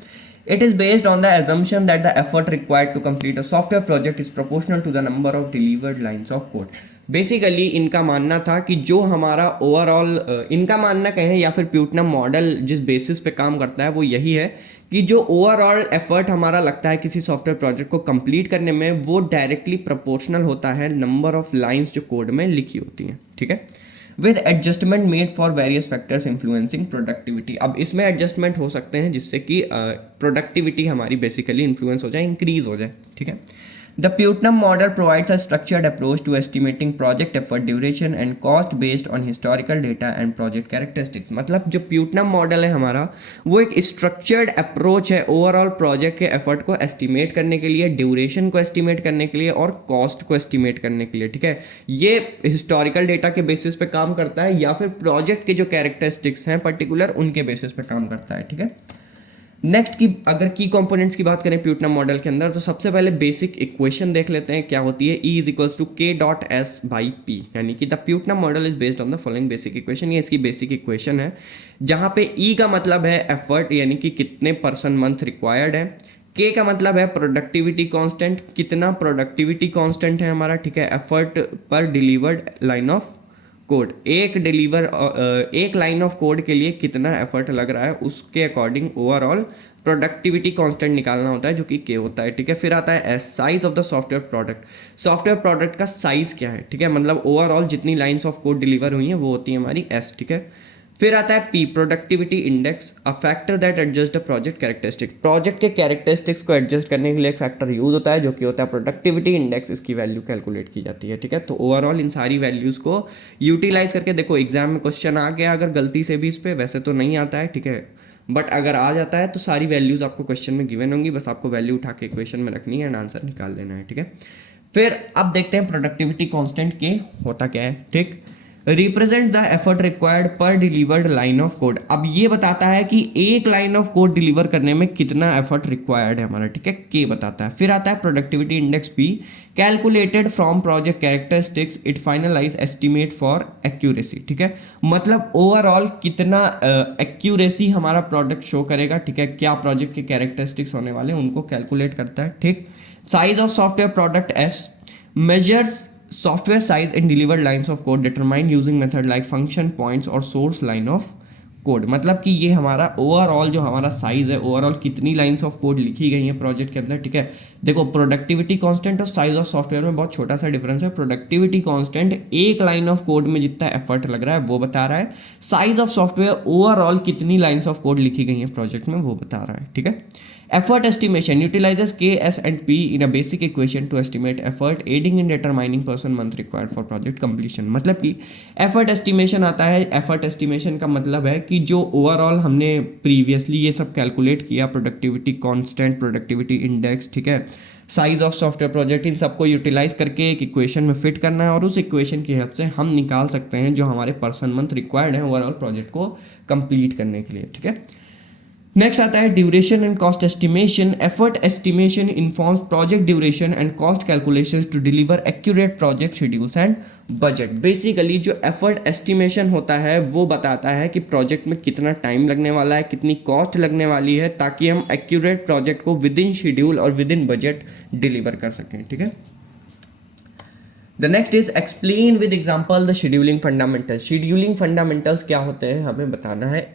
it is based on the assumption that the effort required to complete a software project is proportional to the number of delivered lines of code. Basically इनका मानना था कि जो हमारा ओवरऑल, इनका मानना कहें या फिर प्यूटनम मॉडल जिस बेसिस पे काम करता है वो यही है कि जो ओवरऑल एफर्ट हमारा लगता है किसी सॉफ्टवेयर प्रोजेक्ट को कंप्लीट करने में, वो डायरेक्टली प्रोपोर्शनल होता है नंबर ऑफ लाइंस जो कोड में लिखी होती हैं। ठीक है, with adjustment made for various factors influencing productivity. अब इसमें एडजस्टमेंट हो सकते हैं जिससे कि प्रोडक्टिविटी हमारी बेसिकली इन्फ्लुएंस हो जाए, इंक्रीज हो जाए। ठीक है, the Putnam model provides a structured approach to estimating project effort, duration and cost based on historical data and project characteristics. मतलब जो प्यूटनम मॉडल है हमारा, वो एक स्ट्रक्चर्ड अप्रोच है ओवरऑल प्रोजेक्ट के एफर्ट को एस्टिमेट करने के लिए, ड्यूरेशन को एस्टिमेट करने के लिए और कॉस्ट को एस्टिमेट करने के लिए। ठीक है, ये हिस्टोरिकल डेटा के बेसिस पे काम करता है या फिर प्रोजेक्ट के जो कैरेक्टरिस्टिक्स हैं पर्टिकुलर, उनके बेसिस पे काम करता है। ठीक है, नेक्स्ट की अगर की कंपोनेंट्स की बात करें प्यूटनम मॉडल के अंदर, तो सबसे पहले बेसिक इक्वेशन देख लेते हैं क्या होती है। E is equals to K dot S by P, यानी कि the Putnam model is based on the following basic equation. ये इसकी बेसिक इक्वेशन है, जहाँ पे E का मतलब है एफर्ट, यानी कि कितने पर्सन मंथ रिक्वायर्ड है। के का मतलब है प्रोडक्टिविटी कांस्टेंट, कितना प्रोडक्टिविटी कांस्टेंट है हमारा, ठीक है, एफर्ट पर डिलीवर्ड लाइन ऑफ कोड। एक लाइन ऑफ कोड के लिए कितना एफर्ट लग रहा है, उसके अकॉर्डिंग ओवरऑल प्रोडक्टिविटी कांस्टेंट निकालना होता है, जो कि के होता है, ठीक है। फिर आता है S, size of the software product. Software product का साइज क्या है, ठीक है, मतलब ओवरऑल जितनी लाइंस ऑफ कोड डिलीवर हुई हैं वो होती है हमारी एस, ठीक है। फिर आता है P, productivity index, a factor that adjust the project characteristic. Project के कैरेक्टरिस्टिक्स को एडजस्ट करने के लिए एक फैक्टर यूज होता है, जो कि होता है प्रोडक्टिविटी इंडेक्स। इसकी वैल्यू कैलकुलेट की जाती है, ठीक है। तो ओवरऑल इन सारी वैल्यूज को यूटिलाइज करके, देखो एग्जाम में क्वेश्चन आ गया अगर गलती से भी इस पे, वैसे तो नहीं आता है, ठीक है, बट अगर आ जाता है तो सारी वैल्यूज आपको क्वेश्चन में गिवन होंगी, बस आपको वैल्यू उठा के इक्वेशन में रखनी है एंड आंसर निकाल लेना है, ठीक है। फिर अब देखते हैं प्रोडक्टिविटी कांस्टेंट के होता क्या है, ठीक। रिप्रेजेंट द एफर्ट रिक्वायर्ड पर डिलीवर्ड लाइन ऑफ कोड। अब ये बताता है कि एक लाइन ऑफ कोड डिलीवर करने में कितना एफर्ट रिक्वायर्ड है हमारा, ठीक है, के बताता है। फिर आता है productivity index P, calculated from project characteristics, it finalize estimate for accuracy, ठीक है, मतलब ओवरऑल कितना एक्यूरेसी हमारा प्रोडक्ट शो करेगा, ठीक है, क्या प्रोजेक्ट के कैरेक्टरिस्टिक्स होने वाले हैं उनको कैलकुलेट करता है, ठीक। Size of software product S, measures software size in delivered lines of code determined using method like function points और source line of code। मतलब कि ये हमारा ओवरऑल जो हमारा साइज है, ओवरऑल कितनी लाइंस ऑफ कोड लिखी गई हैं प्रोजेक्ट के अंदर, ठीक है। देखो प्रोडक्टिविटी कांस्टेंट और साइज ऑफ सॉफ्टवेयर में बहुत छोटा सा डिफरेंस है। प्रोडक्टिविटी कांस्टेंट एक लाइन ऑफ कोड में जितना एफर्ट लग रहा है वो बता रहा है, साइज ऑफ सॉफ्टवेयर ओवरऑल कितनी लाइंस ऑफ कोड लिखी गई हैं प्रोजेक्ट में वो बता रहा है, ठीक है। Effort estimation utilizes K, S and P in a basic equation to estimate effort, aiding in determining person month required for project completion। मतलब कि effort estimation आता है, effort estimation का मतलब है कि जो ओवरऑल हमने प्रीवियसली ये सब कैलकुलेट किया, प्रोडक्टिविटी कांस्टेंट, प्रोडक्टिविटी इंडेक्स, ठीक है, साइज ऑफ सॉफ्टवेयर प्रोजेक्ट, इन सबको यूटिलाइज करके एक इक्वेशन में फिट करना है और उस इक्वेशन की हेल्प से हम निकाल सकते हैं जो हमारे पर्सन मंथ रिक्वायर्ड है ओवरऑल प्रोजेक्ट को कंप्लीट करने के लिए, ठीक है। नेक्स्ट आता है duration and cost estimation. Effort estimation informs project duration and cost calculations to deliver accurate project schedules and budget. Basically जो एफर्ट एस्टिमेशन होता है वो बताता है कि प्रोजेक्ट में कितना टाइम लगने वाला है, कितनी कॉस्ट लगने वाली है, ताकि हम एक्यूरेट प्रोजेक्ट को विद इन शेड्यूल और विद इन बजट डिलीवर कर सकें, ठीक है। The next is explain with example the scheduling fundamentals. Scheduling fundamentals क्या होते हैं हमें बताना है,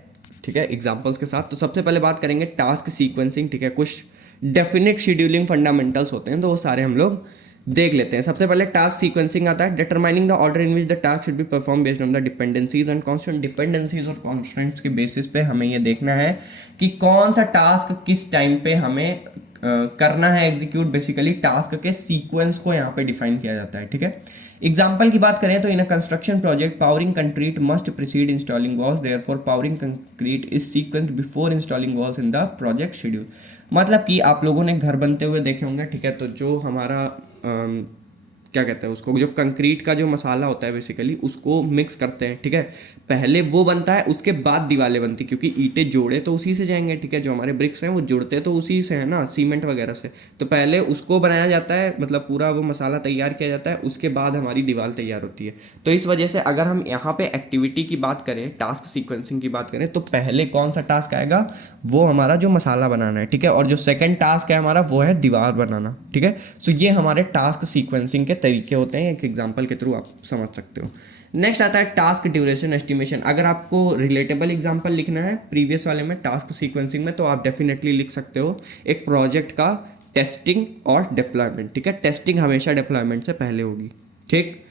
ठीक है, एग्जाम्पल्स के साथ। तो सबसे पहले बात करेंगे टास्क सीक्वेंसिंग, ठीक है, कुछ डेफिनेट शेड्यूलिंग फंडामेंटल्स होते हैं तो वो सारे हम लोग देख लेते हैं। सबसे पहले टास्क सीक्वेंसिंग आता है, determining the order in which the task should be perform based on the dependencies and constant. Dependencies और कॉन्स्टेंट्स के बेसिस पे हमें ये देखना है कि कौन सा टास्क किस टाइम पे हमें करना है एग्जीक्यूट। बेसिकली टास्क के सीक्वेंस को यहाँ पे डिफाइन किया जाता है, ठीक है। एग्जाम्पल की बात करें तो in a construction project pouring concrete must precede installing walls, therefore pouring concrete is sequence before installing walls in the project schedule. मतलब कि आप लोगों ने घर बनते हुए देखे होंगे, ठीक है, तो जो हमारा क्या कहते हैं उसको, जो कंक्रीट का जो मसाला होता है बेसिकली उसको मिक्स करते हैं, ठीक है, पहले वो बनता है उसके बाद दीवारें बनती, क्योंकि ईंटें जोड़े तो उसी से जाएंगे, ठीक है, जो हमारे ब्रिक्स हैं वो जुड़ते तो उसी से है ना, सीमेंट वगैरह से। तो पहले उसको बनाया जाता है, मतलब पूरा वो मसाला तैयार किया जाता है, उसके बाद हमारी दीवार तैयार होती है। तो इस वजह से अगर हम यहाँ पे एक्टिविटी की बात करें, टास्क सीक्वेंसिंग की बात करें, तो पहले कौन सा टास्क आएगा, वो हमारा जो मसाला बनाना है, ठीक है, और जो सेकेंड टास्क है हमारा वो है दीवार बनाना, ठीक है। सो ये हमारे टास्क सीक्वेंसिंग के तरीके होते हैं, एक एग्जांपल के थ्रू आप समझ सकते हो। नेक्स्ट आता है टास्क ड्यूरेशन एस्टिमेशन। अगर आपको रिलेटेबल एग्जांपल लिखना है प्रीवियस वाले में टास्क सीक्वेंसिंग में, तो आप डेफिनेटली लिख सकते हो एक प्रोजेक्ट का टेस्टिंग और डिप्लॉयमेंट, ठीक है, टेस्टिंग हमेशा डिप्लॉयमेंट से पहले होगी, ठीक।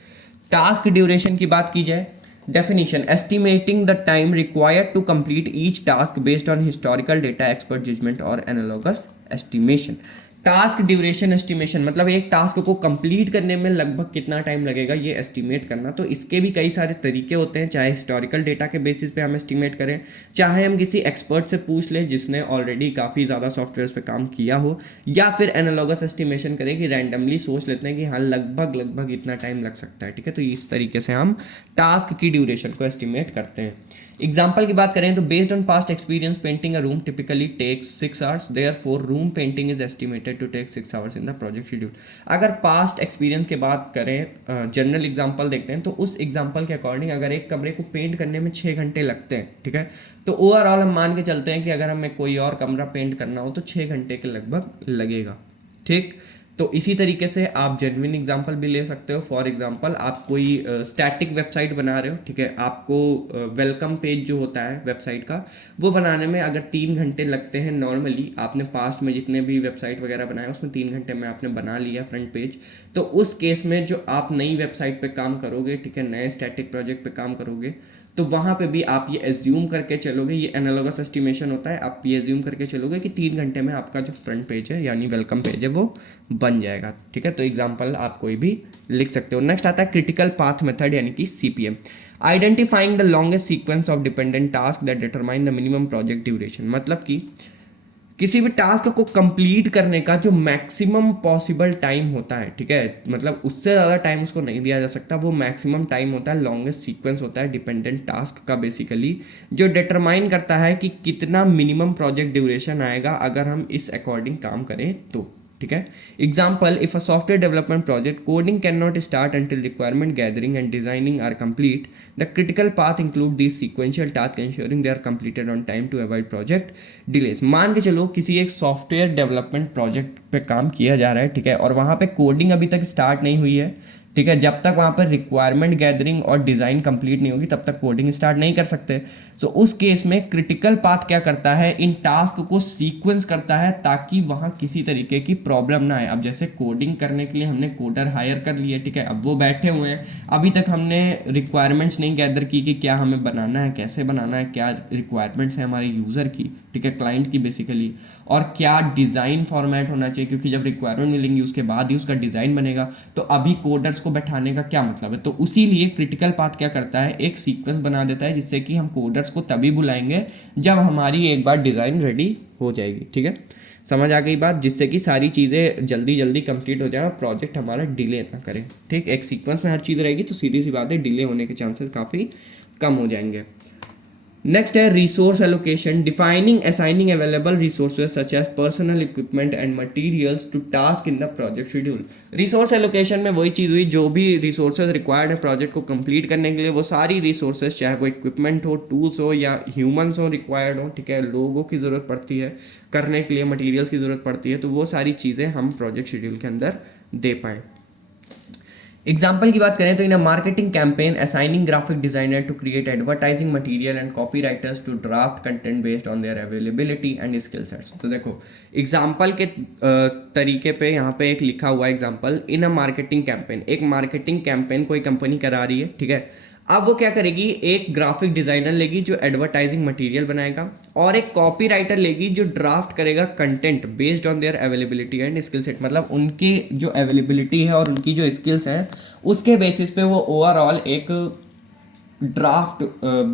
टास्क ड्यूरेशन की बात की जाए, definition estimating the time required to complete each task based on historical data, expert judgment और analogous estimation। Task duration estimation मतलब एक टास्क को कंप्लीट करने में लगभग कितना टाइम लगेगा ये एस्टिमेट करना। तो इसके भी कई सारे तरीके होते हैं, चाहे हिस्टोरिकल डेटा के बेसिस पे हम एस्टिमेट करें, चाहे हम किसी एक्सपर्ट से पूछ लें जिसने ऑलरेडी काफ़ी ज़्यादा सॉफ्टवेयर पे काम किया हो, या फिर एनालॉगस एस्टिमेशन करें कि रैंडमली सोच लेते हैं कि हाँ लगभग इतना टाइम लग सकता है, ठीक है। तो इस तरीके से हम टास्क की ड्यूरेशन को एस्टिमेट करते हैं। एग्जाम्पल की बात करें तो based on past experience painting a room typically takes 6 hours, therefore room painting is estimated to take 6 hours in the project schedule. अगर पास्ट एक्सपीरियंस की बात करें, जनरल एग्जाम्पल देखते हैं तो उस एग्जाम्पल के अकॉर्डिंग अगर एक कमरे को पेंट करने में 6 घंटे लगते हैं, ठीक है, तो ओवरऑल हम मान के चलते हैं कि अगर हमें कोई और कमरा पेंट करना हो तो 6 घंटे के लगभग लगेगा। ठीक, तो इसी तरीके से आप जेन्युइन एग्जांपल भी ले सकते हो। फॉर एग्जांपल आप कोई स्टैटिक वेबसाइट बना रहे हो, ठीक है, आपको वेलकम पेज जो होता है वेबसाइट का वो बनाने में अगर 3 घंटे लगते हैं नॉर्मली, आपने पास्ट में जितने भी वेबसाइट वगैरह बनाए उसमें 3 घंटे में आपने बना लिया फ्रंट पेज, तो उस केस में जो आप नई वेबसाइट पे काम करोगे, ठीक है, नए स्टैटिक प्रोजेक्ट पे काम करोगे, तो वहाँ पे भी आप ये एज्यूम करके चलोगे, ये एनालॉगस एस्टिमेशन होता है, आप ये एज्यूम करके चलोगे कि 3 घंटे में आपका जो फ्रंट पेज है यानी वेलकम पेज है वो बन जाएगा। ठीक है, तो एग्जांपल आप कोई भी लिख सकते हो। नेक्स्ट आता है क्रिटिकल पाथ मेथड यानी कि CPM, identifying the longest sequence of dependent task that determine the minimum project duration. मतलब कि किसी भी टास्क को कंप्लीट करने का जो मैक्सिमम पॉसिबल टाइम होता है, ठीक है, मतलब उससे ज़्यादा टाइम उसको नहीं दिया जा सकता, वो मैक्सिमम टाइम होता है, लॉन्गेस्ट सीक्वेंस होता है डिपेंडेंट टास्क का बेसिकली, जो डिटरमाइन करता है कि कितना मिनिमम प्रोजेक्ट ड्यूरेशन आएगा अगर हम इस अकॉर्डिंग काम करें तो। ठीक है, example, if a software development project coding can not start until requirement gathering and designing are complete, the critical path include this sequential task ensuring they are completed on time to avoid project delays। मान के चलो किसी एक सॉफ्टवेयर डेवलपमेंट प्रोजेक्ट पे काम किया जा रहा है, ठीक है, और वहाँ पे कोडिंग अभी तक स्टार्ट नहीं हुई है, ठीक है, जब तक वहाँ पर रिक्वायरमेंट गैदरिंग और डिज़ाइन कंप्लीट नहीं होगी तब तक कोडिंग स्टार्ट नहीं कर सकते। सो उस केस में क्रिटिकल पाथ क्या करता है, इन टास्क को सीक्वेंस करता है ताकि वहाँ किसी तरीके की प्रॉब्लम ना आए। अब जैसे कोडिंग करने के लिए हमने कोडर हायर कर लिए, ठीक है, अब वो बैठे हुए हैं, अभी तक हमने रिक्वायरमेंट्स नहीं गैदर की कि क्या हमें बनाना है, कैसे बनाना है, क्या रिक्वायरमेंट्स है हमारे यूज़र की, ठीक है, क्लाइंट की बेसिकली, और क्या डिज़ाइन फॉर्मेट होना चाहिए, क्योंकि जब रिक्वायरमेंट मिलेंगी उसके बाद ही उसका डिज़ाइन बनेगा, तो अभी कोडर्स को बैठाने का क्या मतलब है। तो उसी लिए क्रिटिकल पाथ क्या करता है, एक सीक्वेंस बना देता है जिससे कि हम कोडर्स को तभी बुलाएंगे जब हमारी एक बार डिज़ाइन रेडी हो जाएगी। ठीक है, समझ आ गई बात, जिससे कि सारी चीज़ें जल्दी जल्दी कंप्लीट हो जाए और प्रोजेक्ट हमारा डिले ना करे। ठीक, एक सीक्वेंस में हर चीज़ रहेगी तो सीधी सी बात है डिले होने के चांसेस काफ़ी कम हो जाएंगे। नेक्स्ट है resource allocation, defining assigning available resources such as personal equipment and materials to task in the project schedule. Resource allocation में वही चीज़ हुई, जो भी रिसोर्सेज रिक्वायर्ड है प्रोजेक्ट को कंप्लीट करने के लिए, वो सारी रिसोर्सेज, चाहे वो इक्विपमेंट हो, टूल्स हो या ह्यूमंस हो रिक्वायर्ड हो, ठीक है, लोगों की ज़रूरत पड़ती है करने के लिए, मटीरियल्स की ज़रूरत पड़ती है, तो वो सारी चीज़ें हम प्रोजेक्ट शेड्यूल के अंदर दे पाएँ। एग्जाम्पल की बात करें तो in a marketing campaign assigning graphic designer to create advertising material and copy writers to draft content based on their availability and skill sets. तो देखो एग्जाम्पल के तरीके पे यहाँ पे एक लिखा हुआ example, in a marketing campaign, एक मार्केटिंग कैंपेन कोई कंपनी करा रही है, ठीक है, अब वो क्या करेगी, एक ग्राफिक डिजाइनर लेगी जो एडवर्टाइजिंग मटेरियल बनाएगा और एक कॉपी राइटर लेगी जो ड्राफ्ट करेगा content based on their availability and skill set, मतलब उनकी जो अवेलेबिलिटी है और उनकी जो स्किल्स हैं उसके बेसिस पे वो ओवरऑल एक ड्राफ्ट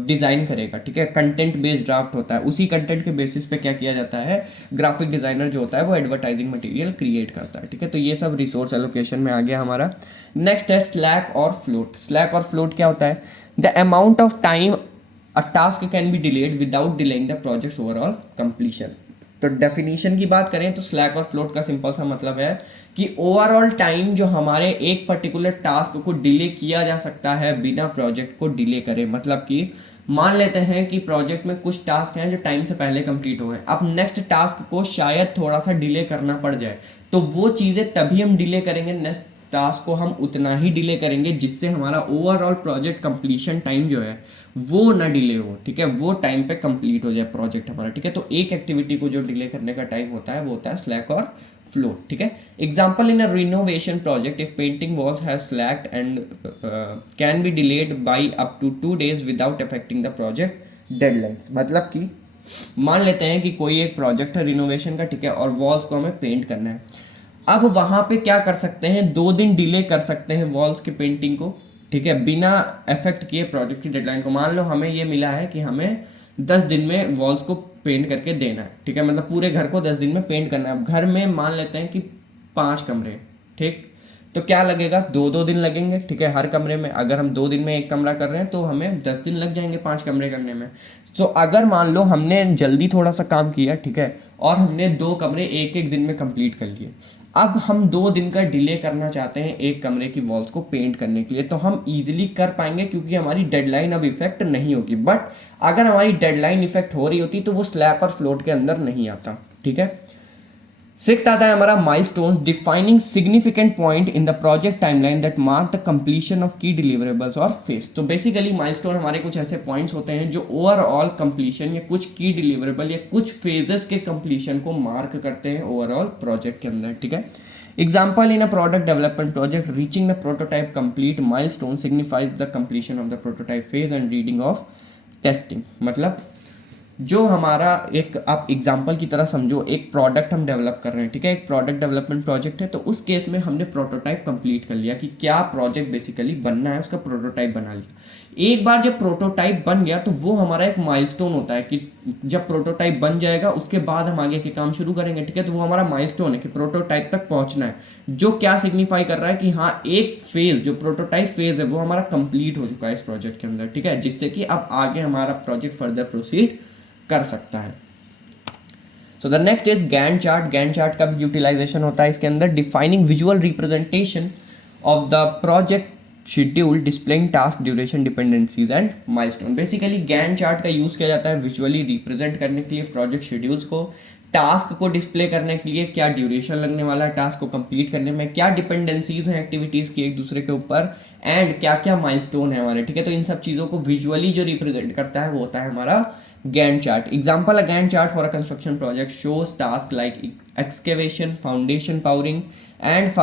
डिज़ाइन करेगा। ठीक है, कंटेंट बेस्ड ड्राफ्ट होता है, उसी कंटेंट के बेसिस पे क्या किया जाता है, ग्राफिक डिज़ाइनर जो होता है वो एडवर्टाइजिंग मटेरियल क्रिएट करता है। ठीक है, तो ये सब रिसोर्स एलोकेशन में आ गया हमारा। नेक्स्ट है स्लैक और फ्लोट। स्लैक और फ्लोट क्या होता है, the amount of time a task can be delayed without delaying the project overall completion. तो डेफिनेशन की बात करें तो स्लैक और फ्लोट का सिंपल सा मतलब है कि ओवरऑल टाइम जो हमारे एक पर्टिकुलर टास्क को डिले किया जा सकता है बिना प्रोजेक्ट को डिले करे। मतलब कि मान लेते हैं कि प्रोजेक्ट में कुछ टास्क हैं जो टाइम से पहले कंप्लीट हो गए, अब नेक्स्ट टास्क को शायद थोड़ा सा डिले करना पड़ जाए, तो वो चीज़ें तभी हम डिले करेंगे, नेक्स्ट टास्क को हम उतना ही डिले करेंगे जिससे हमारा ओवरऑल प्रोजेक्ट कंप्लीशन टाइम जो है वो ना डिले हो। ठीक है, वो टाइम पे कंप्लीट हो जाए प्रोजेक्ट हमारा। ठीक है, तो एक एक्टिविटी को जो डिले करने का टाइम होता है वो होता है स्लैक और फ्लोट। ठीक है, example in a renovation project, if painting walls has slacked and can be delayed by up to 2 days without affecting the project deadlines. मतलब कि मान लेते हैं कि कोई एक प्रोजेक्ट है रिनोवेशन का, ठीक है, और वॉल्स को हमें पेंट करना है। अब वहाँ पे क्या कर सकते हैं, 2 दिन डिले कर सकते हैं वॉल्स के पेंटिंग को, ठीक है, बिना अफेक्ट किए प्रोजेक्ट की डेडलाइन को। मान लो हमें ये मिला है कि हमें 10 दिन में वॉल्स को पेंट करके देना है, ठीक है, मतलब पूरे घर को 10 दिन में पेंट करना है। अब घर में मान लेते हैं कि 5 कमरे, ठीक, तो क्या लगेगा, 2-2 दिन लगेंगे, ठीक है, हर कमरे में। अगर हम 2 दिन में एक कमरा कर रहे हैं तो हमें 10 दिन लग जाएंगे 5 कमरे करने में। तो अगर मान लो हमने जल्दी थोड़ा सा काम किया, ठीक है, और हमने 2 कमरे एक एक दिन में कंप्लीट कर लिए, अब हम 2 दिन का डिले करना चाहते हैं एक कमरे की वॉल्स को पेंट करने के लिए, तो हम इजीली कर पाएंगे क्योंकि हमारी डेडलाइन अब इफेक्ट नहीं होगी। बट अगर हमारी डेडलाइन इफेक्ट हो रही होती तो वो स्लैब और फ्लोट के अंदर नहीं आता, ठीक है। 6th आता है हमारा milestones, defining significant point in the project timeline that mark the completion of की डिलीवरेबल्स और फेज। तो बेसिकली माइलस्टोन हमारे कुछ ऐसे पॉइंट्स होते हैं जो ओवरऑल कंप्लीशन या कुछ की डिलीवरेबल या कुछ फेजेस के कंप्लीशन को मार्क करते हैं ओवरऑल प्रोजेक्ट के अंदर, ठीक है। Example, in a product development project reaching the prototype complete milestone signifies the completion of the prototype phase and reading of testing. मतलब जो हमारा एक, आप एग्जाम्पल की तरह समझो, एक प्रोडक्ट हम डेवलप कर रहे हैं, ठीक है, एक प्रोडक्ट डेवलपमेंट प्रोजेक्ट है, तो उस केस में हमने प्रोटोटाइप कंप्लीट कर लिया कि क्या प्रोजेक्ट बेसिकली बनना है, उसका प्रोटोटाइप बना लिया। एक बार जब प्रोटोटाइप बन गया तो वो हमारा एक माइलस्टोन होता है कि जब प्रोटोटाइप बन जाएगा उसके बाद हम आगे के काम शुरू करेंगे, ठीक है। तो वो हमारा माइलस्टोन है कि प्रोटोटाइप तक पहुंचना है, जो क्या सिग्निफाई कर रहा है कि हाँ एक फेज, जो प्रोटोटाइप फेज है वो हमारा कंप्लीट हो चुका है इस प्रोजेक्ट के अंदर, ठीक है, जिससे कि अब आगे हमारा प्रोजेक्ट फर्दर प्रोसीड कर सकता है। So the next is Gantt chart. Gantt chart का भी यूटिलाइजेशन होता है इसके अंदर, defining visual representation of the project schedule displaying task duration dependencies and milestone. Basically Gantt chart का यूज किया जाता है विजुअली रिप्रेजेंट करने के लिए प्रोजेक्ट शेड्यूल्स को, टास्क को डिस्प्ले करने के लिए, क्या ड्यूरेशन लगने वाला है टास्क को कंप्लीट करने में, क्या डिपेंडेंसीज हैं एक्टिविटीज़ की एक दूसरे के ऊपर, एंड क्या क्या माइलस्टोन है हमारे, ठीक है। तो इन सब चीज़ों को विजुअली जो रिप्रेजेंट करता है वो होता है हमारा Gantt chart. Example, a Gantt chart for a construction project shows tasks like excavation, foundation powering, and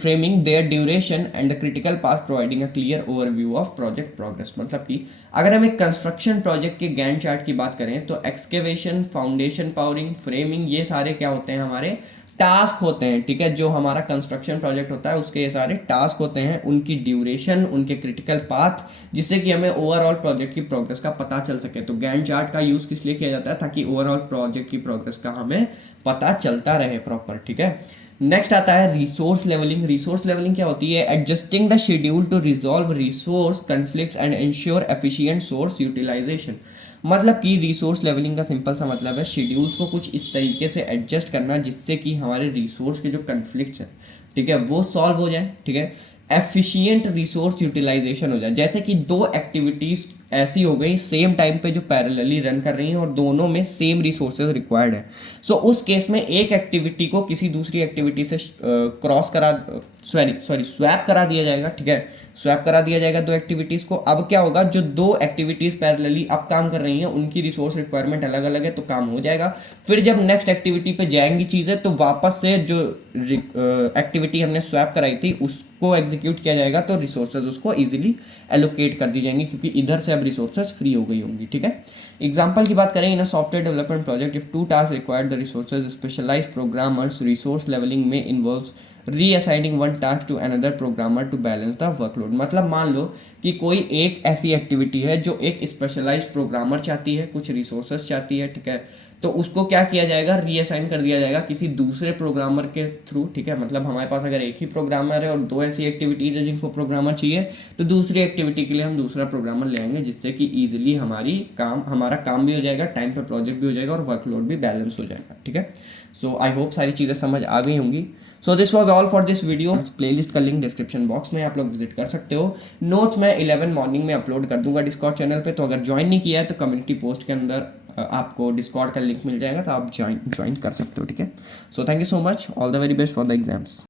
framing their duration and the critical path, providing a clear overview of project progress. मतलब कि अगर हम एक कंस्ट्रक्शन प्रोजेक्ट के Gantt चार्ट की बात करें तो एक्सकेवेशन, फाउंडेशन पावरिंग, फ्रेमिंग, ये सारे क्या होते हैं, हमारे टास्क होते हैं, ठीक है। जो हमारा कंस्ट्रक्शन प्रोजेक्ट होता है उसके ये सारे टास्क होते हैं, उनकी ड्यूरेशन, उनके क्रिटिकल पाथ, जिससे कि हमें ओवरऑल प्रोजेक्ट की प्रोग्रेस का पता चल सके। तो गैंट चार्ट का यूज़ किस लिए किया जाता है, ताकि ओवरऑल प्रोजेक्ट की प्रोग्रेस का हमें पता चलता रहे प्रॉपर, ठीक है। नेक्स्ट आता है रिसोर्स लेवलिंग। रिसोर्स लेवलिंग क्या होती है, adjusting the schedule to resolve resource conflicts and ensure efficient source utilization. मतलब कि रिसोर्स लेवलिंग का सिंपल सा मतलब है शेड्यूल्स को कुछ इस तरीके से एडजस्ट करना जिससे कि हमारे रिसोर्स के जो कन्फ्लिक्ट्स हैं, ठीक है, वो सॉल्व हो जाए, ठीक है, एफिशिएंट रिसोर्स यूटिलाइजेशन हो जाए। जैसे कि 2 एक्टिविटीज़ ऐसी हो गई सेम टाइम पे जो पैरेलली रन कर रही हैं और दोनों में सेम रिसोर्सेज रिक्वायर्ड है। सो उस केस में एक एक्टिविटी को किसी दूसरी एक्टिविटी से स्वैप करा दिया जाएगा, ठीक है, स्वैप करा दिया जाएगा 2 एक्टिविटीज़ को। अब क्या होगा, जो 2 एक्टिविटीज़ पैरेलली अब काम कर रही हैं उनकी रिसोर्स रिक्वायरमेंट अलग अलग है, तो काम हो जाएगा। फिर जब नेक्स्ट एक्टिविटी पे जाएंगी चीज़ें तो वापस से जो एक्टिविटी हमने स्वैप कराई थी उसको एग्जीक्यूट किया जाएगा, तो रिसोर्सेज उसको ईजिली एलोकेट कर दी जाएंगी क्योंकि इधर से अब रिसोर्सेज फ्री हो गई होंगी, ठीक है। एग्जाम्पल की बात करें, in a software development project if 2 task required the resources, specialised programmers resource levelling में involves reassigning one task to another programmer to balance the workload. मतलब मान लो कि कोई एक ऐसी एक्टिविटी है जो एक स्पेशलाइज्ड प्रोग्रामर चाहती है, कुछ रिसोर्सेज चाहती है, ठीक है, तो उसको क्या किया जाएगा, रीअसाइन कर दिया जाएगा किसी दूसरे प्रोग्रामर के थ्रू, ठीक है। मतलब हमारे पास अगर एक ही प्रोग्रामर है और 2 ऐसी एक्टिविटीज़ है जिनको प्रोग्रामर चाहिए, तो दूसरी एक्टिविटी के लिए हम दूसरा प्रोग्रामर ले आएंगे जिससे कि ईजिली हमारा काम भी हो जाएगा, टाइम पे प्रोजेक्ट भी हो जाएगा और वर्कलोड भी बैलेंस हो जाएगा, ठीक है। सो आई होप सारी चीज़ें समझ आ गई होंगी। So this was all for this video. Playlist का लिंक डिस्क्रिप्शन बॉक्स में आप लोग विजिट कर सकते हो। नोट्स मैं 11 मॉर्निंग में अपलोड कर दूंगा डिस्कॉर्ड चैनल पे, तो अगर ज्वाइन नहीं किया है तो कम्युनिटी पोस्ट के अंदर आपको डिस्कॉर्ड का लिंक मिल जाएगा, तो आप ज्वाइन कर सकते हो, ठीक है। So thank you so much, all the very best for the exams.